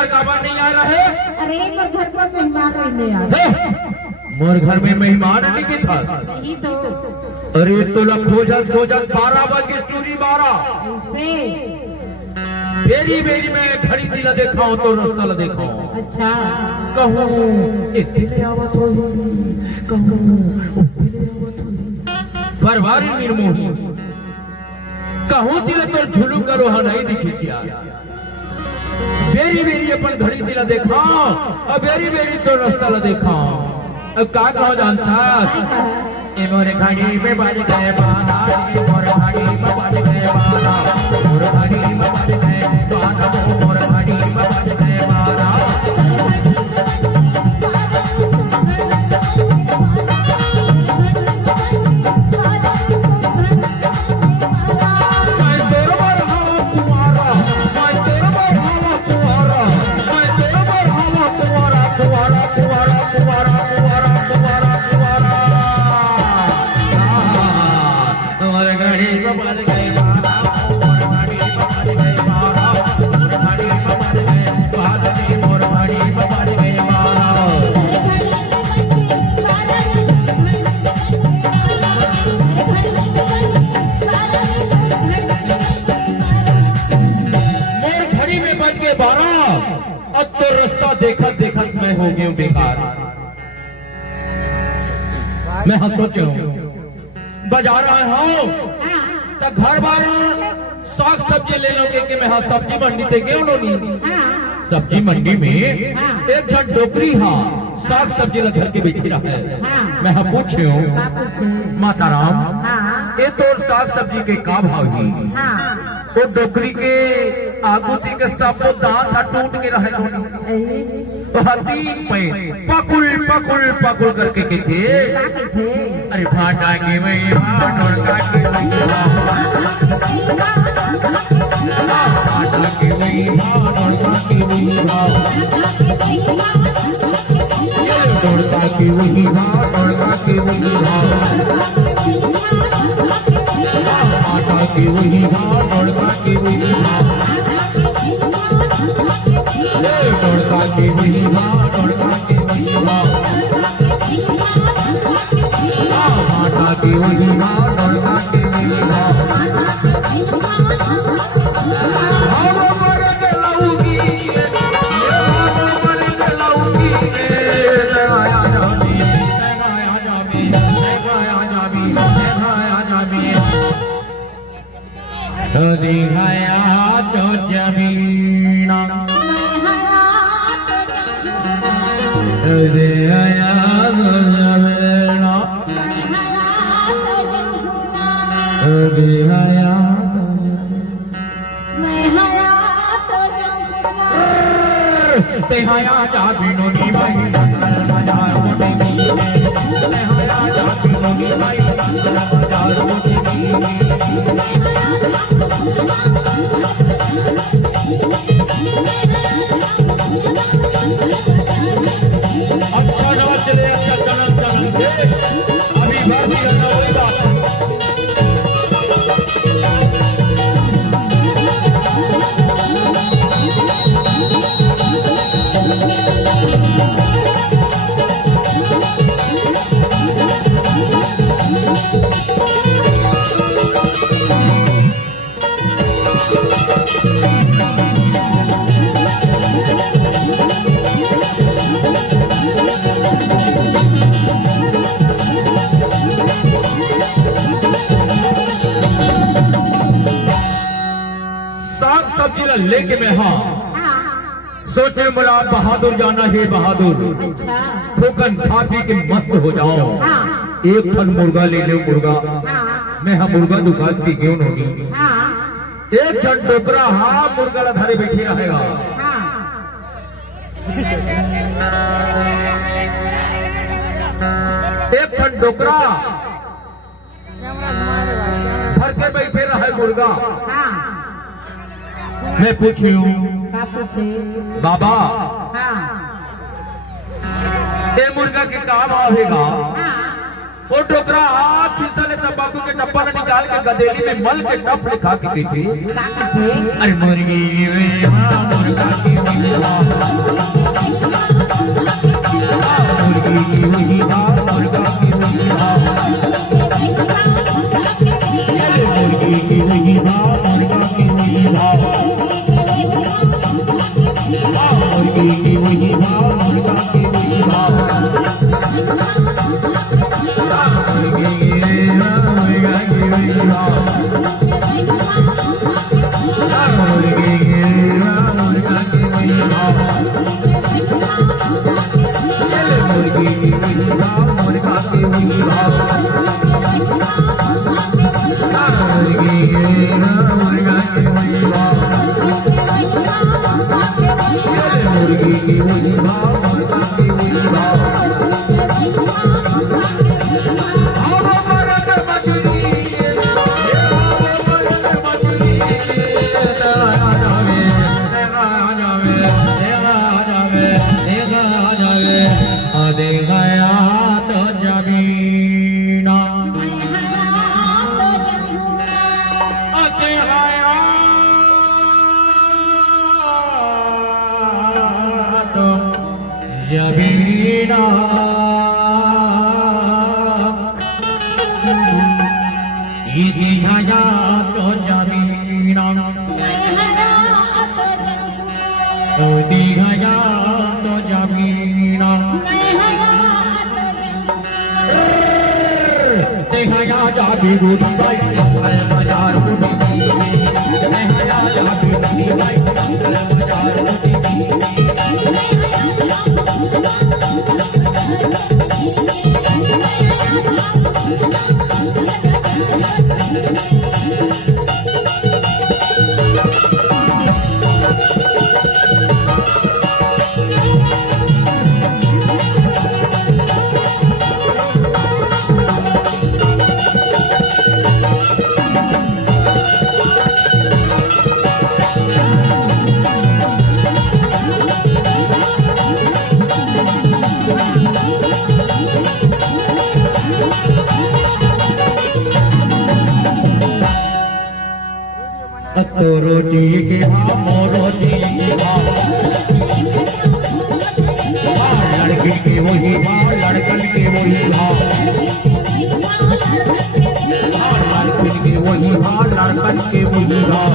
बाजार काबर नहीं आ रहे? अरे पर घर पर मेहमान रहने आ मोर घर में मेहमान नहीं के था। सही तो। अरे तोला खोजत खोजत 12 बज के स्टोरी 12 ऐसे बेरी बेरी में खड़ी दिला देखाऊं तो रास्ता ला देखाऊं। अच्छा कहूं एक दिले आवत हो कहूं ओ दिले आवत हो परवारी निर्मोही कहूं दिले तोर झुलू करो हा नहीं दिखिस यार। बेरी बेरी अपन घड़ी दिला देखाऊं और बेरी बेरी तो रास्ता ला देखाऊं। का कहो जानता ए मोरे घड़ी में बज गए बाना ए मोरे घड़ी में बज गए बाना मोरे घड़ी में बज गए बाना मोरे घड़ी में बज गए बाना। अब तो रास्ता देखत देखत मैं हो गया बेकार। मैं हाँ सोच रहा हूँ बाजार आया हूँ तो घर बार साग सब्जी ले लोगे कि मैं हाँ सब्जी मंडी ते क्यों नहीं। सब्जी मंडी में एक जन डोकरी हाँ साग सब्जी ला घर के बैठी रहा है। मैं हाँ पूछे हूँ माता राम ये तो साग सब्जी के का भाव ही वो डोकरी के आगू ती के सब दांत टूट के रहे तो हती पे पकुल पकुल पकुल करके के थे। अरे भाटा के वही भाटा के वही भाटा के वही भाटा के वही भाटा के वही भाटा के वही भाटा के वही भाटा के वही के वही माता के वही माता के वही माता के वही तो जमीन अरे आया तो जमीना अरे आया तो ते आया जा बिनो नी भाई बाजार मोटी ते आया जा बिनो नी भाई बाजार मोटी अभी बात ही करना वही बात सब्जी लेके मैं हाँ सोचे बोला बहादुर जाना है बहादुर ठोकन खा पी के मस्त हो जाओ। एक फल मुर्गा ले लो मुर्गा मैं हाँ मुर्गा दुकान की क्यों नहीं। एक जन टोकरा हाँ मुर्गा ला धारे बैठी रहेगा। एक जन टोकरा घर के बैठे रहे मुर्गा। मैं पूछी हूँ बाबा ये मुर्गा के का भाव हैगा वो डोकरा हाथ फिसा ले तंबाकू के डब्बा ने निकाल के गदेली में मल के टप ले खा के गई थी। अरे मुर्गी हाँ मुर्गा की मुर्गी हाँ मुर्गा की मुर्गी हाँ मुर्गी की मुर्गी हाँ मुर्गा की मुर्गी हाँ मुर्गी की मुर्गी हाँ मुर्गा की मुर्गी हाँ जबीना दिखाया तो जबीना दिखाया तो जबीना दिखाया जाबी गुदी भाई बाजार गुदी दिखाया जाबी गुदी भाई बाजार गुदी तो रोटी के हाँ मोरोटी के हाँ लड़की के वही हाँ लड़कन के वही हाँ लड़की के वही हाँ लड़कन के वही हाँ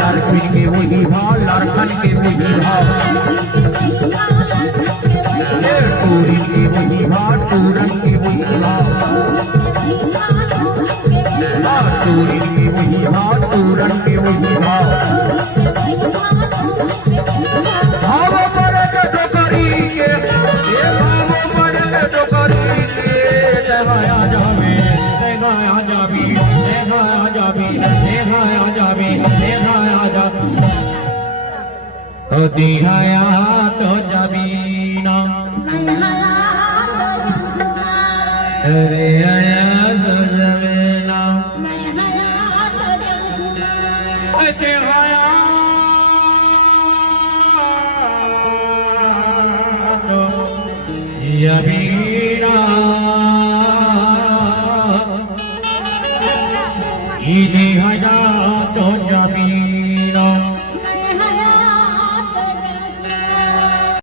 लड़की के वही हाँ लड़कन के वही हाँ टूरी के वही हाँ टूरन के वही हाँ टूरी की वही हाँ टूरन की वही हाँ भावो बड़े के डोकरी के ये भावो बड़े के डोकरी के देखाया जाबी देखाया जाबी देखाया जाबी देखाया जाबी देखाया जाबी दिखाया तो जाबी ना अरे आया तो जाबी ना यबीना ईदी हजा